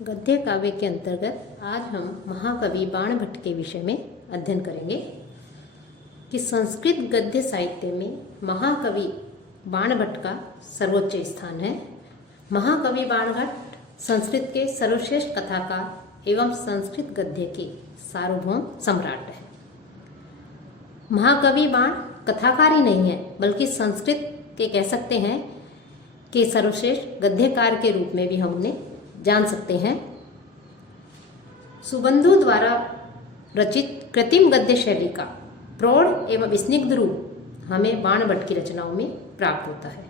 गद्य काव्य के अंतर्गत आज हम महाकवि बाणभट्ट के विषय में अध्ययन करेंगे कि संस्कृत गद्य साहित्य में महाकवि बाणभट्ट का सर्वोच्च स्थान है। महाकवि बाणभट्ट संस्कृत के सर्वश्रेष्ठ कथाकार एवं संस्कृत गद्य के सार्वभौम सम्राट है। महाकवि बाण कथाकार ही नहीं है बल्कि संस्कृत के कह सकते हैं कि सर्वश्रेष्ठ गद्यकार के रूप में भी हम उन्हें जान सकते हैं। सुबंधु द्वारा रचित कृत्रिम गद्य शैली का प्रौढ़ एवं स्निग्ध रूप हमें बाणभट्ट की रचनाओं में प्राप्त होता है।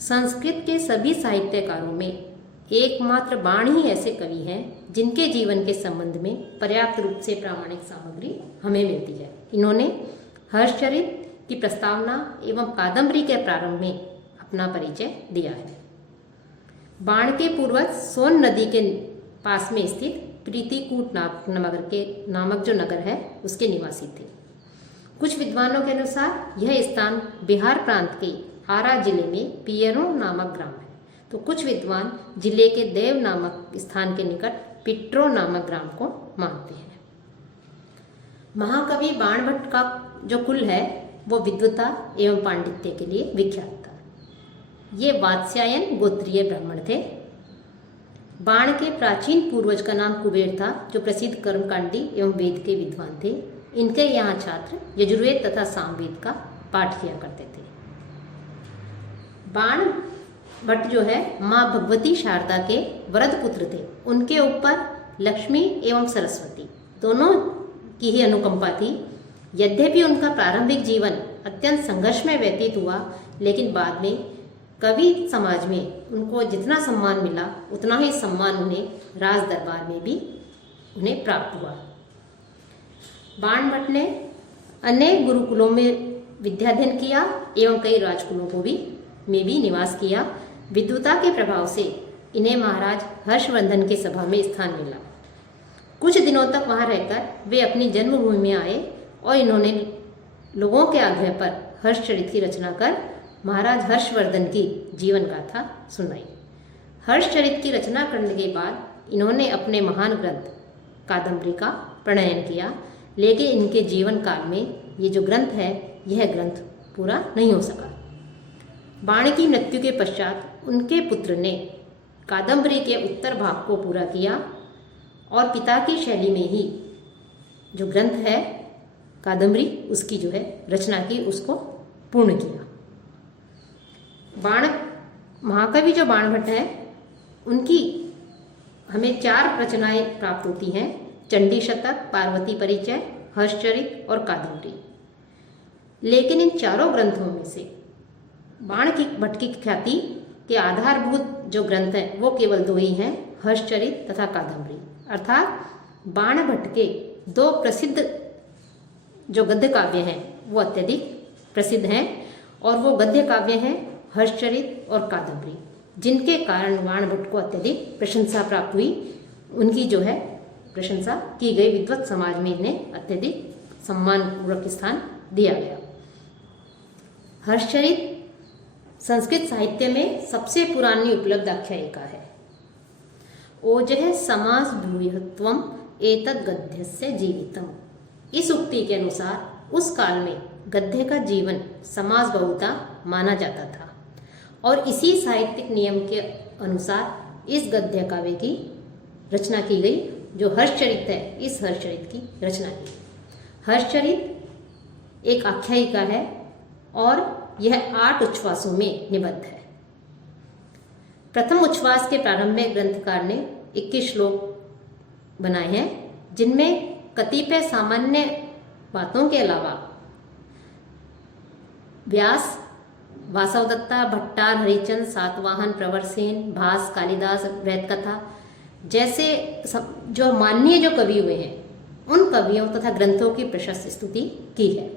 संस्कृत के सभी साहित्यकारों में एकमात्र बाण ही ऐसे कवि हैं जिनके जीवन के संबंध में पर्याप्त रूप से प्रामाणिक सामग्री हमें मिलती है। इन्होंने हर्षचरित की प्रस्तावना एवं कादंबरी के प्रारंभ में अपना परिचय दिया है। बाण के पूर्वज सोन नदी के पास में स्थित प्रीतिकूट नामक जो नगर है उसके निवासी थे। कुछ विद्वानों के अनुसार यह स्थान बिहार प्रांत के आरा जिले में पियरों नामक ग्राम है, तो कुछ विद्वान जिले के देव नामक स्थान के निकट पिट्रो नामक ग्राम को मानते हैं। महाकवि बाणभट्ट का जो कुल है वो विद्वता एवं पांडित्य के लिए विख्यात था। ये वात्स्यायन गोत्रीय ब्राह्मण थे। बाण के प्राचीन पूर्वज का नाम कुबेर था, जो प्रसिद्ध कर्मकांडी एवं वेद के विद्वान थे। इनके यहाँ छात्र यजुर्वेद तथा सामवेद का पाठ किया करते थे। बाण भट्ट जो है माँ भगवती शारदा के वरद पुत्र थे। उनके ऊपर लक्ष्मी एवं सरस्वती दोनों की ही अनुकंपा थी। यद्यपि उनका प्रारंभिक जीवन अत्यंत संघर्ष में व्यतीत हुआ, लेकिन बाद में कवि समाज में उनको जितना सम्मान मिला उतना ही सम्मान उन्हें राज दरबार में भी उन्हें प्राप्त हुआ। बाणभट्ट ने अनेक गुरुकुलों में विद्याध्ययन किया एवं कई राजकुलों को में भी निवास किया। विद्वता के प्रभाव से इन्हें महाराज हर्षवर्धन के सभा में स्थान मिला। कुछ दिनों तक वहां रहकर वे अपनी जन्मभूमि में आए और इन्होंने लोगों के आग्रह पर हर्षचरित की रचना कर महाराज हर्षवर्धन की जीवन गाथा सुनाई। हर्षचरित की रचना करने के बाद इन्होंने अपने महान ग्रंथ कादंबरी का प्रणयन किया, लेकिन इनके जीवन काल में ये जो ग्रंथ है यह ग्रंथ पूरा नहीं हो सका। बाण की मृत्यु के पश्चात उनके पुत्र ने कादंबरी के उत्तर भाग को पूरा किया और पिता की शैली में ही जो ग्रंथ है कादंबरी उसकी जो है रचना की उसको पूर्ण किया। महाकवि जो बाणभट्ट है उनकी हमें 4 रचनाएं प्राप्त होती हैं: चंडी शतक, पार्वती परिचय, हर्षचरित और कादंबरी। लेकिन इन चारों ग्रंथों में से बाणभट्ट की ख्याति के आधारभूत जो ग्रंथ हैं वो केवल 2 ही हैं, हर्षचरित तथा कादंबरी। अर्थात बाणभट्ट के 2 प्रसिद्ध जो गद्य काव्य हैं वो अत्यधिक प्रसिद्ध हैं और वो गद्य काव्य हैं हर्षचरित और कादंबरी, जिनके कारण बाणभट्ट को अत्यधिक प्रशंसा प्राप्त हुई। उनकी जो है प्रशंसा की गई, विद्वत समाज में इन्हें अत्यधिक सम्मानपूर्वक स्थान दिया गया। हर्षचरित संस्कृत साहित्य में सबसे पुरानी उपलब्ध आख्यायिका है। ओजः समास भूयत्वम एतद् गद्यस्य जीवितम। इस उक्ति के अनुसार उस काल में गद्य का जीवन समास बहुता माना जाता था और इसी साहित्यिक नियम के अनुसार इस गद्य काव्य की रचना की गई। जो हर्षचरित है, इस हर्षचरित की रचना की। हर्षचरित एक आख्यायिका है और यह 8 उच्छ्वासों में निबद्ध है। प्रथम उच्छ्वास के प्रारंभ में ग्रंथकार ने 21 श्लोक बनाए हैं, जिनमें कतिपय सामान्य बातों के अलावा व्यास, वासवदत्ता, भट्टार, हरिचंद, सातवाहन, प्रवरसेन, भास, कालिदास, वृहत्कथा जैसे जो माननीय जो कवि हुए हैं उन कवियों तथा ग्रंथों की प्रशस्त स्तुति की है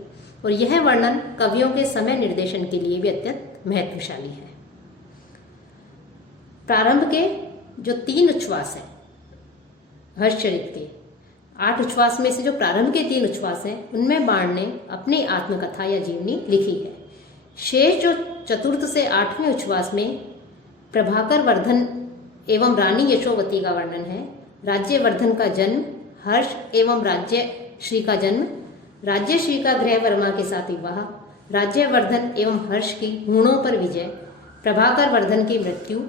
और यह वर्णन कवियों के समय निर्देशन के लिए भी अत्यंत महत्वशाली है। प्रारंभ के जो 3 उच्छ्वास हैं हर्षचरित के 8 उच्छ्वास में से जो प्रारंभ के 3 उच्छ्वास हैं उनमें बाण ने अपनी आत्मकथा या जीवनी लिखी है। शेष जो 4th से 8वें उच्छ्वास में प्रभाकर वर्धन एवं रानी यशोवती का वर्णन है, राज्यवर्धन का जन्म, हर्ष एवं राज्यश्री का जन्म, राज्यश्री का गृहवर्मा के साथ विवाह, राज्यवर्धन एवं हर्ष की हूणों पर विजय, प्रभाकर वर्धन की मृत्यु,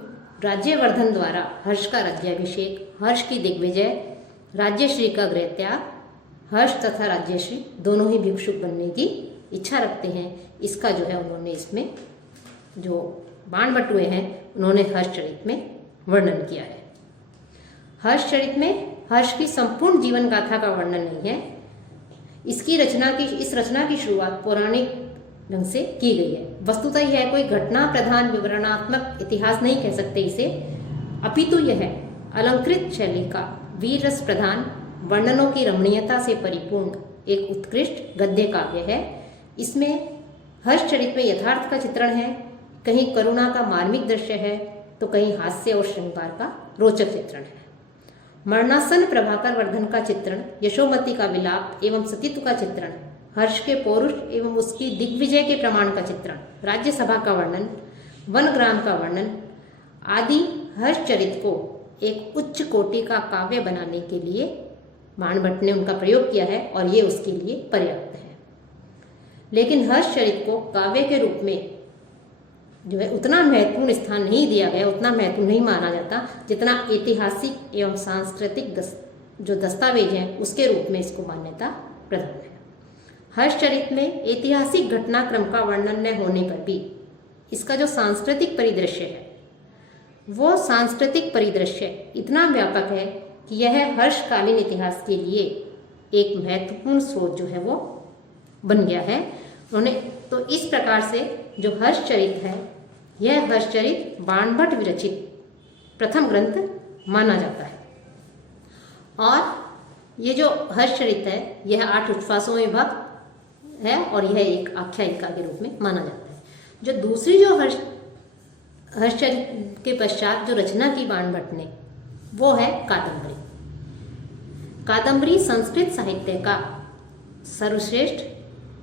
राज्यवर्धन द्वारा हर्ष का राज्याभिषेक, हर्ष की दिग्विजय, राज्यश्री का गृहत्याग। हर्ष तथा राज्यश्री दोनों ही भिक्षुक बनने की इच्छा रखते हैं। इसका जो है उन्होंने इसमें जो बाणभट्ट हैं उन्होंने हर्षचरित में वर्णन किया है। हर्षचरित में हर्ष की संपूर्ण जीवन गाथा का वर्णन नहीं है। इस रचना की शुरुआत पौराणिक ढंग से की गई है। वस्तुतः यह कोई घटना प्रधान विवरणात्मक इतिहास नहीं कह सकते इसे, अपितु यह अलंकृत शैली का वीर रस प्रधान वर्णनों की रमणीयता से परिपूर्ण एक उत्कृष्ट गद्य काव्य है। इसमें हर्षचरित में यथार्थ का चित्रण है, कहीं करुणा का मार्मिक दृश्य है तो कहीं हास्य और श्रृंगार का रोचक चित्रण है। मरणासन प्रभाकर वर्धन का चित्रण, यशोमती का विलाप एवं सतीत्व का चित्रण, हर्ष के पौरुष एवं उसकी दिग्विजय के प्रमाण का चित्रण, राज्यसभा का वर्णन, वनग्राम का वर्णन आदि हर्षचरित को एक उच्च कोटि का काव्य बनाने के लिए बाणभट्ट ने उनका प्रयोग किया है और ये उसके लिए पर्याप्त है। लेकिन हर्षचरित को काव्य के रूप में जो है उतना महत्वपूर्ण स्थान नहीं दिया गया, उतना महत्वपूर्ण नहीं माना जाता जितना ऐतिहासिक एवं सांस्कृतिक जो दस्तावेज हैं उसके रूप में इसको मान्यता प्रदान है। हर्षचरित में ऐतिहासिक घटनाक्रम का वर्णन न होने पर भी इसका जो सांस्कृतिक परिदृश्य है वो सांस्कृतिक परिदृश्य इतना व्यापक है कि यह हर्षकालीन इतिहास के लिए एक महत्वपूर्ण स्रोत जो है वो बन गया है। उन्होंने तो इस प्रकार से जो हर्षचरित है यह हर्षचरित बाणभट्ट विरचित प्रथम ग्रंथ माना जाता है। और ये जो हर्षचरित है यह 8 उपश्वासों में विभक्त है और यह एक आख्यायिका के रूप में माना जाता है। जो दूसरी जो हर्षचरित के पश्चात जो रचना की बाणभट्ट ने वो है कादंबरी। कादंबरी संस्कृत साहित्य का सर्वश्रेष्ठ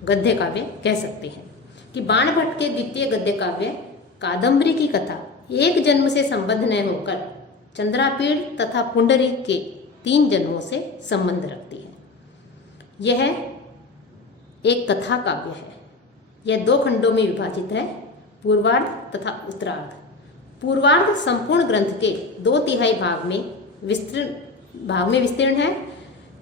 गद्य काव्य कह सकते हैं कि बाणभट्ट के द्वितीय गद्य काव्य कादंबरी की कथा एक जन्म से संबद्ध न होकर चंद्रापीड़ तथा पुंडरीक के 3 जन्मों से संबंध रखती है। यह एक कथा काव्य है। यह 2 खंडों में विभाजित है, पूर्वार्ध तथा उत्तरार्ध। पूर्वार्ध संपूर्ण ग्रंथ के 2/3 भाग में विस्तीर्ण है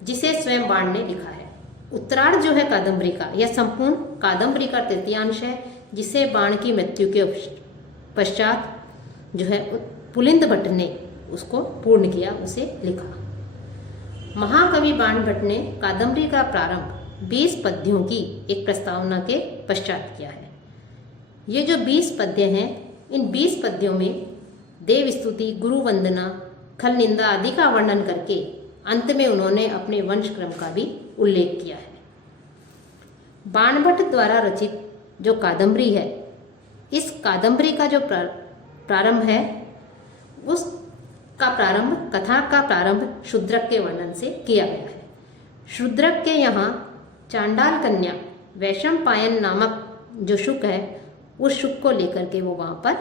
जिसे स्वयं बाण ने लिखा है। उत्तरार्ध जो है कादंबरी का यह संपूर्ण कादंबरी का तृतीयांश है जिसे बाण की मृत्यु के पश्चात जो है पुलिंद भट्ट ने उसको पूर्ण किया, उसे लिखा। महाकवि बाणभट्ट ने कादंबरी का प्रारंभ 20 पद्यों की एक प्रस्तावना के पश्चात किया है। ये जो 20 पद्य हैं इन 20 पद्यों में देव स्तुति, गुरु वंदना, खल निंदा आदि का वर्णन करके अंत में उन्होंने अपने वंश क्रम का भी उल्लेख किया है। बाणभट्ट द्वारा रचित जो कादंबरी है इस कादंबरी का जो प्रारंभ है कथा का प्रारंभ शूद्रक के वर्णन से किया गया है। शूद्रक के यहाँ चांडाल कन्या वैशंपायन नामक जो शुक है उस शुक को लेकर के वो वहाँ पर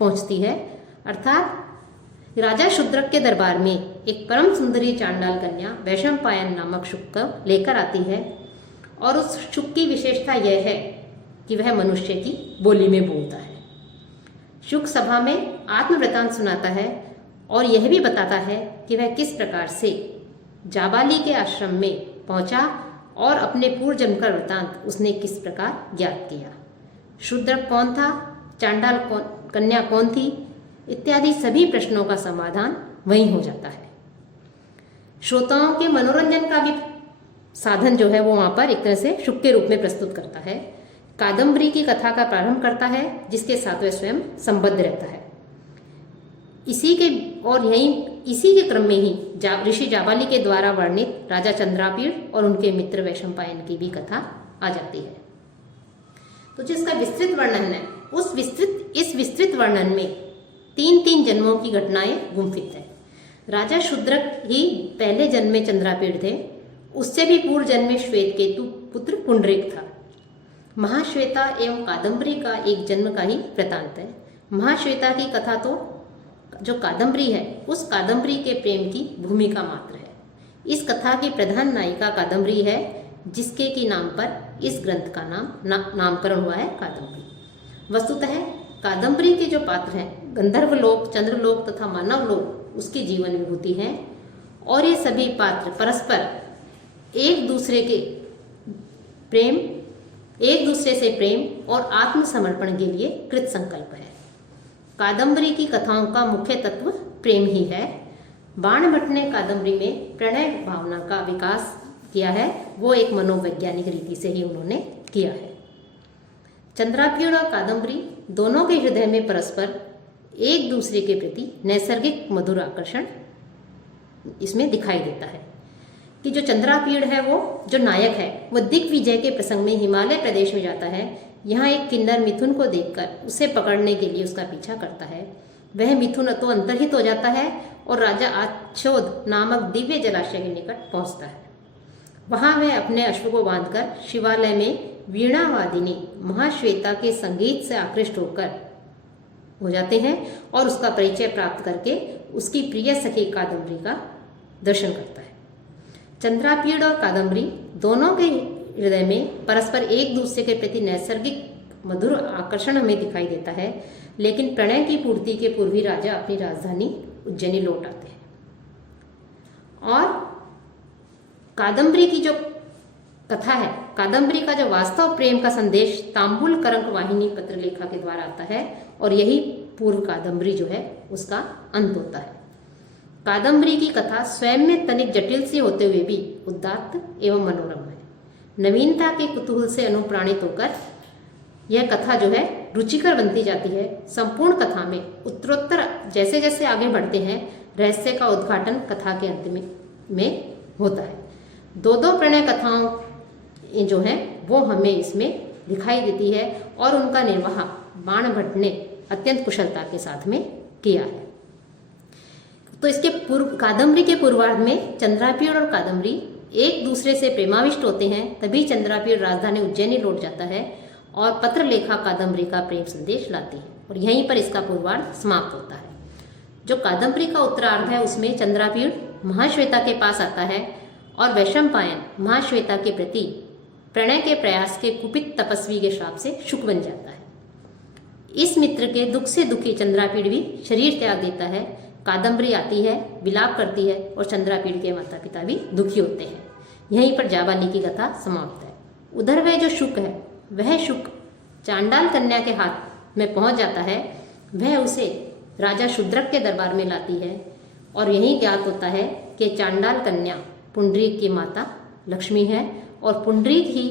पहुँचती है। अर्थात राजा शूद्रक के दरबार में एक परम सुंदरी चांडाल कन्या वैशंपायन नामक शुक को लेकर आती है और उस शुक की विशेषता यह है कि वह मनुष्य की बोली में बोलता है। शुक सभा में आत्मवृतांत सुनाता है और यह भी बताता है कि वह किस प्रकार से जाबाली के आश्रम में पहुंचा और अपने पूर्व जन्म का वृतांत उसने किस प्रकार ज्ञात किया। शूद्रक कौन था, चांडाल कन्या कौन थी इत्यादि सभी प्रश्नों का समाधान वहीं हो जाता है। श्रोताओं के मनोरंजन का भी साधन जो है वो वहाँ पर एक तरह से शुक के रूप में प्रस्तुत करता है। कादंबरी की कथा का प्रारंभ करता है जिसके साथ वह स्वयं संबद्ध रहता है। इसी के क्रम में ही ऋषि जाबाली के द्वारा वर्णित राजा चंद्रापीड़ और उनके मित्र वैशंपायन की भी कथा आ जाती है। तो जिसका विस्तृत वर्णन है इस विस्तृत वर्णन में 3 जन्मों की घटनाएं गुम्फित है। राजा शूद्रक ही पहले जन्म में चंद्रापीड़ थे, उससे भी पूर्व जन्म में श्वेत केतु पुत्र पुंडरीक था। महाश्वेता एवं कादंबरी का एक जन्म का ही वृतांत है। महाश्वेता की कथा तो जो कादम्बरी है उस कादम्बरी के प्रेम की भूमिका मात्र है। इस कथा की प्रधान नायिका कादम्बरी है, जिसके की नाम पर इस ग्रंथ का नामकरण हुआ है कादम्बरी। वस्तुतः कादम्बरी के जो पात्र हैं गंधर्व लोक, चंद्रलोक तथा मानव लोक उसकी जीवन विभूति हैं और ये सभी पात्र परस्पर एक दूसरे से प्रेम और आत्मसमर्पण के लिए कृत संकल्प है। कादम्बरी की कथाओं का मुख्य तत्व प्रेम ही है। बाणभट्ट ने कादम्बरी में प्रणय भावना का विकास किया है, वो एक मनोवैज्ञानिक रीति से ही उन्होंने किया है। चंद्रापीड़ और कादम्बरी दोनों के हृदय में परस्पर एक दूसरे के प्रति नैसर्गिक मधुर आकर्षण इसमें दिखाई देता है कि जो चंद्रापीड़ है, वो जो नायक है, वो दिग्विजय के प्रसंग में हिमालय प्रदेश में जाता है। यहाँ एक किन्नर मिथुन को देखकर उसे पकड़ने के लिए उसका पीछा करता है। वह मिथुन तो अंतर्हित हो जाता है और राजा आच्छोद नामक दिव्य जलाशय के निकट पहुंचता है। वहां वह अपने अश्व को बांधकर शिवालय में वीणावादिनी महाश्वेता के संगीत से आकृष्ट हो जाते हैं और उसका परिचय प्राप्त करके उसकी प्रिय सखी कादम्बरी का दर्शन करता है। चंद्रापीड़ और कादम्बरी दोनों के हृदय में परस्पर एक दूसरे के प्रति नैसर्गिक मधुर आकर्षण हमें दिखाई देता है, लेकिन प्रणय की पूर्ति के पूर्व ही राजा अपनी राजधानी उज्जैनी लौट आते हैं। और कादम्बरी की जो कथा है, कादम्बरी का जो वास्तव प्रेम का संदेश तांबुल करंक वाहिनी पत्र लेखा के द्वारा आता है और यही पूर्व कादम्बरी जो है उसका अंत होता है। कादम्बरी की कथा स्वयं में तनिक जटिल सी होते हुए भी उदात्त एवं मनोरम है। नवीनता के कुतूहल से अनुप्राणित होकर यह कथा जो है रुचिकर बनती जाती है। संपूर्ण कथा में उत्तरोत्तर जैसे जैसे आगे बढ़ते हैं, रहस्य का उद्घाटन कथा के अंत में होता है। दो प्रणय कथाओं जो हैं वो हमें इसमें दिखाई देती है और उनका निर्वाह बाणभट्ट ने अत्यंत कुशलता के साथ में किया है। तो इसके कादम्बरी के पूर्वार्ध में चंद्रापीड़ और कादम्बरी एक दूसरे से प्रेमाविष्ट होते हैं। तभी चंद्रापीड़ राजधानी उज्जैनी लौट जाता है और पत्र लेखा कादम्बरी का प्रेम संदेश लाती है और यहीं पर इसका पूर्वार्ध समाप्त होता है। जो कादम्बरी का उत्तरार्ध है उसमें चंद्रापीड़ महाश्वेता के पास आता है और वैशंपायन महाश्वेता के प्रति प्रणय के प्रयास के कुपित तपस्वी के श्राप से शुक बन जाता है। इस मित्र के दुख से दुखी चंद्रापीड़ भी शरीर त्याग देता है। कादम्बरी आती है, विलाप करती है और चंद्रापीड़ के माता पिता भी दुखी होते हैं। यहीं पर जाबाली की कथा समाप्त है। उधर वह जो शुक है, वह शुक चांडाल कन्या के हाथ में पहुंच जाता है। वह उसे राजा शूद्रक के दरबार में लाती है और यही ज्ञात होता है कि चांडाल कन्या पुंडरीक की माता लक्ष्मी है और पुंडरीक ही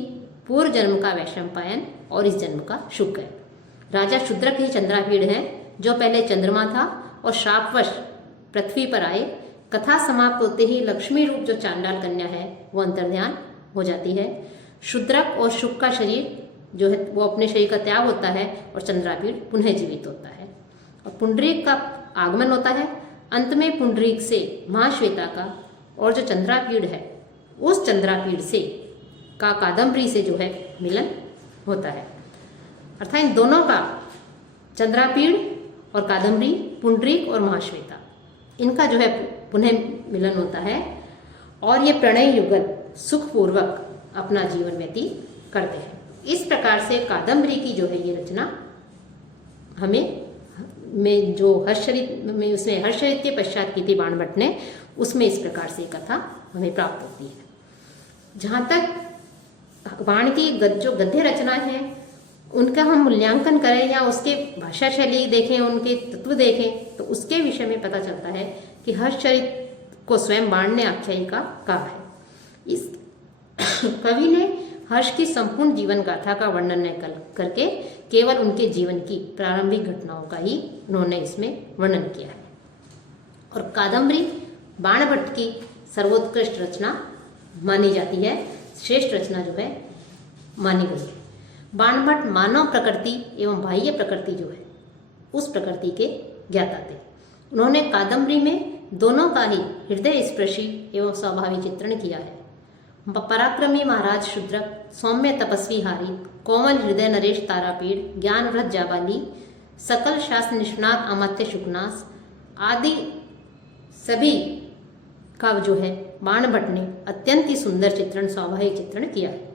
पूर्व जन्म का वैशंपायन और इस जन्म का शुक है। राजा शूद्रक ही चंद्रापीड़ है जो पहले चंद्रमा था और श्रापवश पृथ्वी पर आए। कथा समाप्त होते ही लक्ष्मी रूप जो चांडाल कन्या है वो अंतर्ध्यान हो जाती है। शूद्रक और शुक का शरीर जो है वो अपने शरीर का त्याग होता है और चंद्रापीड़ पुनः जीवित होता है और पुंडरीक का आगमन होता है। अंत में पुंडरीक से महाश्वेता का और जो चंद्रापीड़ है उस चंद्रापीड़ से का कादम्बरी से जो है मिलन होता है। अर्थात इन दोनों का चंद्रापीड़ और कादम्बरी, पुंडरीक और महाश्वेता, इनका जो है पुनः मिलन होता है और ये प्रणय युगल सुखपूर्वक अपना जीवन व्यतीत करते हैं। इस प्रकार से कादम्बरी की जो है ये रचना हमें में जो उसमें हर्षरित के पश्चात की थी बाणभट्ट ने, उसमें इस प्रकार से कथा हमें प्राप्त होती है। जहाँ तक बाण की जो गद्य रचना है उनका हम मूल्यांकन करें या उसके भाषा शैली देखें, उनके तत्व देखें, तो उसके विषय में पता चलता है कि हर्षचरित को स्वयं बाण ने आख्यायिका कहा है। इस कवि ने हर्ष की संपूर्ण जीवन गाथा का वर्णन न करके केवल उनके जीवन की प्रारंभिक घटनाओं का ही उन्होंने इसमें वर्णन किया है। और कादम्बरी बाणभट्ट की सर्वोत्कृष्ट रचना मानी जाती है, श्रेष्ठ रचना जो है मानी गई है। बाणभट्ट मानव प्रकृति एवं बाह्य प्रकृति जो है उस प्रकृति के ज्ञाता थे। उन्होंने कादम्बरी में दोनों का ही हृदय स्पर्शी एवं स्वाभाविक चित्रण किया है। पराक्रमी महाराज शूद्रक, सौम्य तपस्वी हारी, कोमल हृदय नरेश तारापीड़, ज्ञानव्रत जाबाली, सकल शास्त्र निष्णात अमात्य शुकनास, आदि सभी का जो है बाणभट्ट ने अत्यंत ही सुंदर चित्रण, स्वाभाविक चित्रण किया है।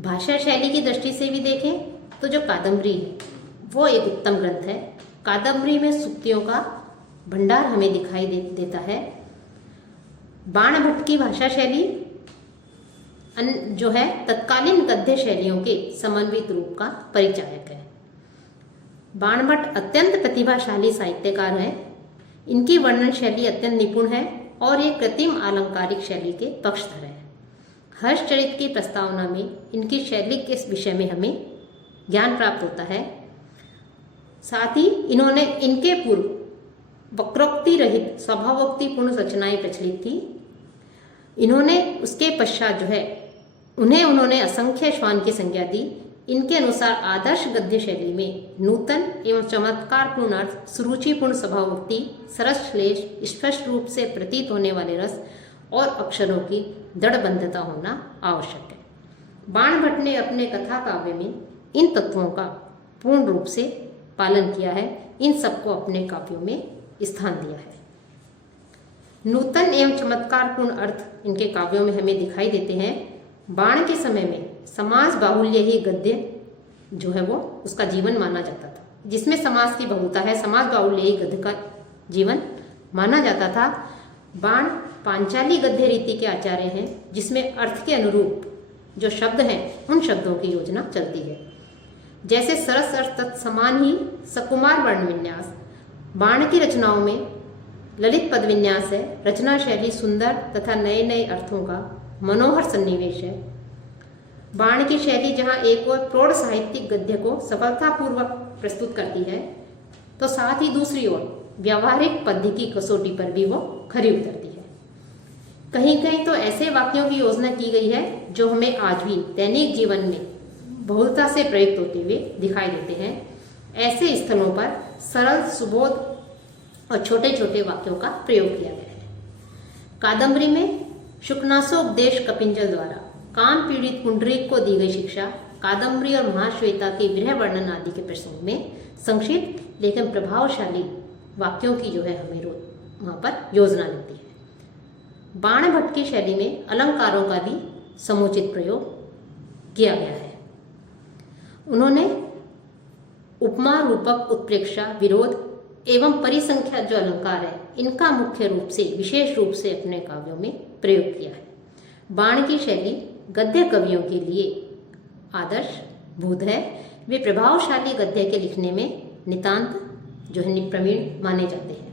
भाषा शैली की दृष्टि से भी देखें तो जो कादम्बरी है वो एक उत्तम ग्रंथ है। कादम्बरी में सूक्तियों का भंडार हमें दिखाई देता है। बाणभट्ट की भाषा शैली जो है तत्कालीन गद्य शैलियों के समन्वित रूप का परिचायक है। बाणभट्ट अत्यंत प्रतिभाशाली साहित्यकार हैं। इनकी वर्णन शैली अत्यंत निपुण है और ये कृत्रिम आलंकारिक शैली के पक्षधर है। हर्षचरित की प्रस्तावना में इनकी शैली के विषय में हमें ज्ञान प्राप्त होता है। साथ ही इन्होंने इनके पूर्व वक्रोक्ति रहित स्वभावोक्तिपूर्ण रचनाएं प्रचलित थी। इन्होंने उसके पश्चात जो है उन्होंने असंख्य श्वान की संज्ञा दी। इनके अनुसार आदर्श गद्य शैली में नूतन एवं चमत्कारपूर्ण अर्थ, सुरुचिपूर्ण स्वभावोक्ति, सरस श्लेष, स्पष्ट रूप से प्रतीत होने वाले रस और अक्षरों की दृढ़बद्धता होना आवश्यक है। बाणभट्ट ने अपने कथा काव्य में इन तत्वों का पूर्ण रूप से पालन किया है। इन सबको अपने काव्यों में स्थान दिया है। नूतन एवं चमत्कारपूर्ण अर्थ इनके काव्यों में हमें दिखाई देते हैं। बाण के समय में समाज बाहुल्य ही गद्य जो है वो उसका जीवन माना जाता था। जिसमें समाज की बहुलता है, समाज बाहुल्य ही गद्य का जीवन माना जाता था। बाण पांचाली गद्य रीति के आचार्य हैं, जिसमें अर्थ के अनुरूप जो शब्द हैं उन शब्दों की योजना चलती है। जैसे सरस अर्थ तत्समान ही सकुमार वर्ण विन्यास। बाण की रचनाओं में ललित पद विन्यास है। रचना शैली सुंदर तथा नए नए अर्थों का मनोहर सन्निवेश है। बाण की शैली जहाँ एक और प्रौढ़ साहित्यिक गद्य को सफलतापूर्वक प्रस्तुत करती है, तो साथ ही दूसरी ओर व्यावहारिक पद्य की कसौटी पर भी वो खरी उतरती है। कहीं कहीं तो ऐसे वाक्यों की योजना की गई है जो हमें आज भी दैनिक जीवन में बहुलता से प्रयुक्त होते हुए दिखाई देते हैं। ऐसे स्थलों पर सरल, सुबोध और छोटे छोटे वाक्यों का प्रयोग किया गया है। कादम्बरी में शुकनासोपदेश कपिंजल द्वारा काम पीड़ित पुंडरीक को दी गई शिक्षा, कादम्बरी और महाश्वेता के विरह वर्णन आदि के प्रसंग में संक्षिप्त लेकिन प्रभावशाली वाक्यों की जो है हमें वहाँ पर योजना मिलती है। बाणभट्ट की शैली में अलंकारों का भी समुचित प्रयोग किया गया है। उन्होंने उपमा, रूपक, उत्प्रेक्षा, विरोध एवं परिसंख्या जो अलंकार है इनका मुख्य रूप से, विशेष रूप से अपने काव्यों में प्रयोग किया है। बाण की शैली गद्य कवियों के लिए आदर्श भूत है। वे प्रभावशाली गद्य के लिखने में नितांत जो है प्रवीण माने जाते हैं।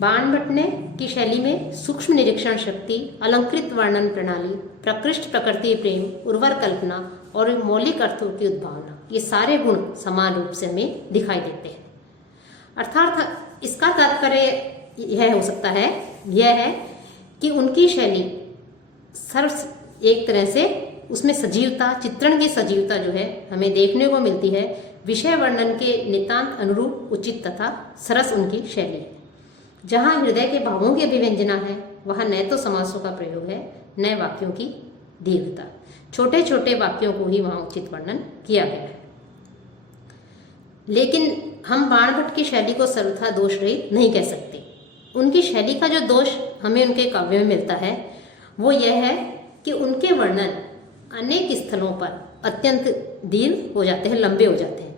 बाणभट्ट ने की शैली में सूक्ष्म निरीक्षण शक्ति, अलंकृत वर्णन प्रणाली, प्रकृष्ट प्रकृति प्रेम, उर्वर कल्पना और मौलिक अर्थों की उद्भावना, ये सारे गुण समान रूप से हमें दिखाई देते हैं। अर्थात इसका तात्पर्य यह हो सकता है, यह है कि उनकी शैली एक तरह से उसमें सजीवता, चित्रण की सजीवता जो है हमें देखने को मिलती है। विषय वर्णन के नितांत अनुरूप उचित तथा सरस उनकी शैली है। जहाँ हृदय के भावों की अभिव्यंजना है वहाँ न तो समासों का प्रयोग है न वाक्यों की दीर्घता। छोटे छोटे वाक्यों को ही वहाँ उचित वर्णन किया गया है। लेकिन हम बाणभट्ट की शैली को सर्वथा दोष रहित नहीं कह सकते। उनकी शैली का जो दोष हमें उनके काव्य में मिलता है वो यह है कि उनके वर्णन अनेक स्थलों पर अत्यंत दीर्घ हो जाते हैं, लंबे हो जाते हैं।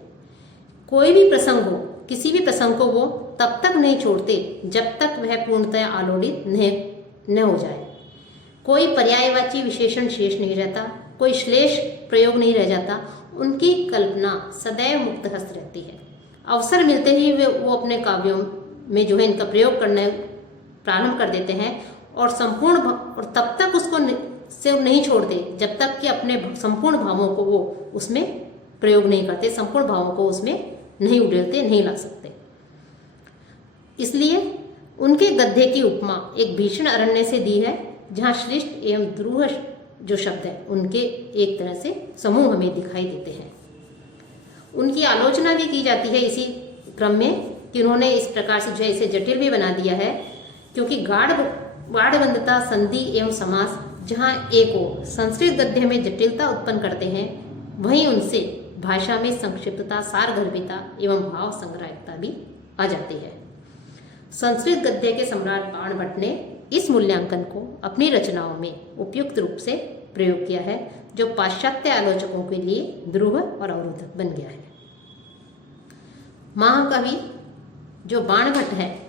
कोई भी प्रसंग हो, किसी भी प्रसंग को वो तब तक नहीं छोड़ते जब तक वह पूर्णतः आलोड़ित न हो जाए। कोई पर्यायवाची विशेषण शेष नहीं रहता, कोई श्लेष प्रयोग नहीं रह जाता। उनकी कल्पना सदैव मुक्त हस्त रहती है। अवसर मिलते ही वो अपने काव्यों में जो है इनका प्रयोग करना प्रारंभ कर देते हैं और तब तक उसको से नहीं छोड़ते जब तक कि अपने संपूर्ण भावों को वो उसमें प्रयोग नहीं करते, संपूर्ण भावों को उसमें नहीं उड़ेलते, नहीं ला सकते। इसलिए उनके गद्य की उपमा एक भीषण अरण्य से दी है, जहाँ श्रेष्ठ एवं द्रूह जो शब्द है उनके एक तरह से समूह हमें दिखाई देते हैं। उनकी आलोचना भी की जाती है इसी क्रम में कि उन्होंने इस प्रकार से जो है इसे जटिल भी बना दिया है, क्योंकि गाढ़बंधता, संधि एवं समास जहाँ एक ओर संस्कृत गद्य में जटिलता उत्पन्न करते हैं, वहीं उनसे भाषा में संक्षिप्तता, सारगर्भिता एवं भाव संग्राहकता भी आ जाती है। संस्कृत गद्य के सम्राट बाणभट्ट ने इस मूल्यांकन को अपनी रचनाओं में उपयुक्त रूप से प्रयोग किया है, जो पाश्चात्य आलोचकों के लिए दुरूह और अवरोधक बन गया है। महाकवि जो बाणभट्ट है,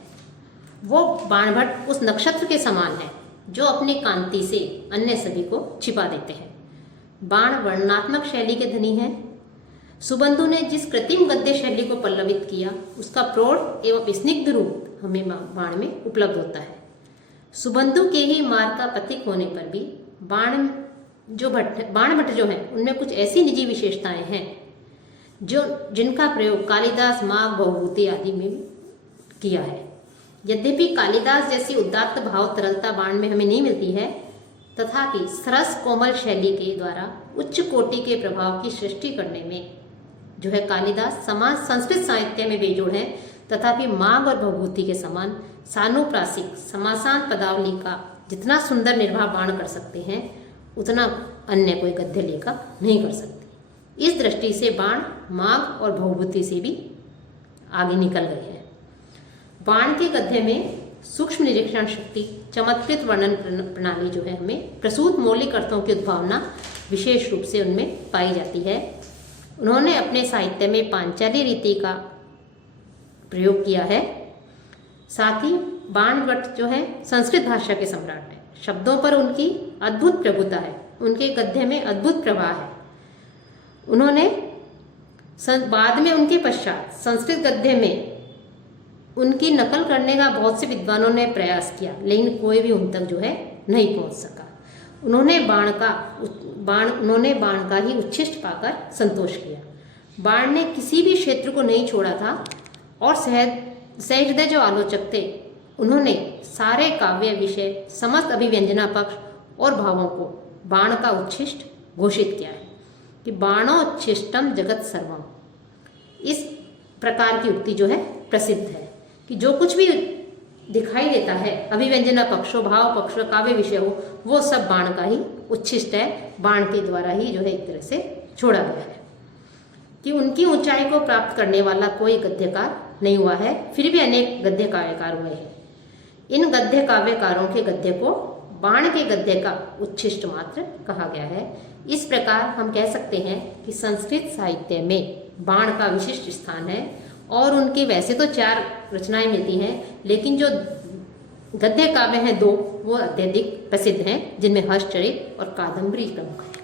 वो बाणभट्ट उस नक्षत्र के समान है जो अपनी कांति से अन्य सभी को छिपा देते हैं। बाण वर्णनात्मक शैली के धनी हैं। सुबंधु ने जिस कृत्रिम गद्य शैली को पल्लवित किया, उसका प्रौढ़ एवं स्निग्ध रूप हमें बाण में उपलब्ध होता है। सुबंधु के ही मार्ग का प्रतीक होने पर भी बाणभट्ट जो है, उनमें कुछ ऐसी निजी विशेषताएं हैं जिनका प्रयोग कालिदास, माघ, भवभूति आदि में भी किया है। यद्यपि कालिदास जैसी उदात्त भाव तरलता बाण में हमें नहीं मिलती है, तथापि सरस कोमल शैली के द्वारा उच्च कोटि के प्रभाव की सृष्टि करने में जो है कालिदास समाज संस्कृत साहित्य में बेजोड़ है। तथापि माघ और भवभूति के समान सानुप्रासिक समासांत पदावली का जितना सुंदर निर्वाह बाण कर सकते हैं, उतना अन्य कोई गद्य लेखक नहीं कर सकते। इस दृष्टि से बाण माघ और भवभूति से भी आगे निकल गए हैं। बाण के गद्य में सूक्ष्म निरीक्षण शक्ति, चमत्कृत वर्णन प्रणाली जो है, हमें प्रसूत मौलिक अर्थों की उद्भावना विशेष रूप से उनमें पाई जाती है। उन्होंने अपने साहित्य में पांचाली रीति का प्रयोग किया है। साथ ही बाणभट्ट जो है संस्कृत भाषा के सम्राट हैं। शब्दों पर उनकी अद्भुत प्रभुता है, उनके गद्य में अद्भुत प्रवाह है। उन्होंने बाद में उनके पश्चात संस्कृत गद्य में उनकी नकल करने का बहुत से विद्वानों ने प्रयास किया, लेकिन कोई भी उन तक जो है नहीं पहुंच सका। उन्होंने बाण का ही उच्छिष्ट पाकर संतोष किया। बाण ने किसी भी क्षेत्र को नहीं छोड़ा था और सहृदय जो आलोचक थे, उन्होंने सारे काव्य विषय, समस्त अभिव्यंजना पक्ष और भावों को बाण का उच्छिष्ट घोषित किया है कि बाणोच्छिष्टम जगत सर्वम। इस प्रकार की उक्ति जो है प्रसिद्ध है कि जो कुछ भी दिखाई देता है, अभिव्यंजना पक्ष हो, भाव पक्ष हो, काव्य विषय हो, वो सब बाण का ही उच्छिष्ट है। बाण के द्वारा ही जो है एक तरह से छोड़ा गया है कि उनकी ऊंचाई को प्राप्त करने वाला कोई गद्यकार नहीं हुआ है। फिर भी अनेक गद्य काव्यकार हुए हैं। इन गद्य काव्यकारों के गद्य को बाण के गद्य का उच्छिष्ट मात्र कहा गया है। इस प्रकार हम कह सकते हैं कि संस्कृत साहित्य में बाण का विशिष्ट स्थान है और उनकी वैसे तो 4 रचनाएं मिलती हैं, लेकिन जो गद्य काव्य हैं 2, वो अत्यधिक प्रसिद्ध हैं, जिनमें हर्षचरित और कादम्बरी प्रमुख हैं।